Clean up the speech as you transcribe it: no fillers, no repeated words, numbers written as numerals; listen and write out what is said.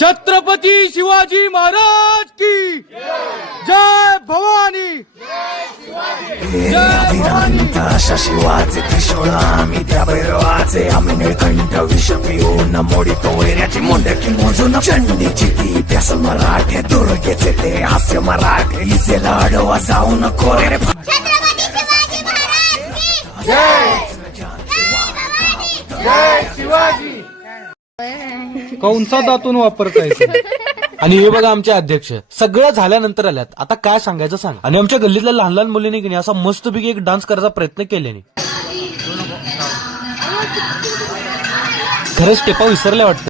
छत्रपती शिवाजी महाराज की जय भवानी. अशा शिवाचे त्रिशूळ आम्ही त्या भैरवाचे आम्ही निळकंठ विष पिऊन मोडितो वैऱ्याची मुंडकी मोजून चंडीची ती प्यास मराठे दुर्गेचे ते हास्य मराठे इथे लाडवा जाऊ नको रे. जय शिवाजी. कंसा दातून वापरताय आणि हे बघा आमचे अध्यक्ष सगळं झाल्यानंतर आल्यात. आता काय सांगायचं सांग. आणि आमच्या गल्लीतल्या लहान लहान मुलीने की नाही असा मस्तपैकी एक डान्स करायचा प्रयत्न केल्याने खरंच टेपा विसरल्या वाटतं.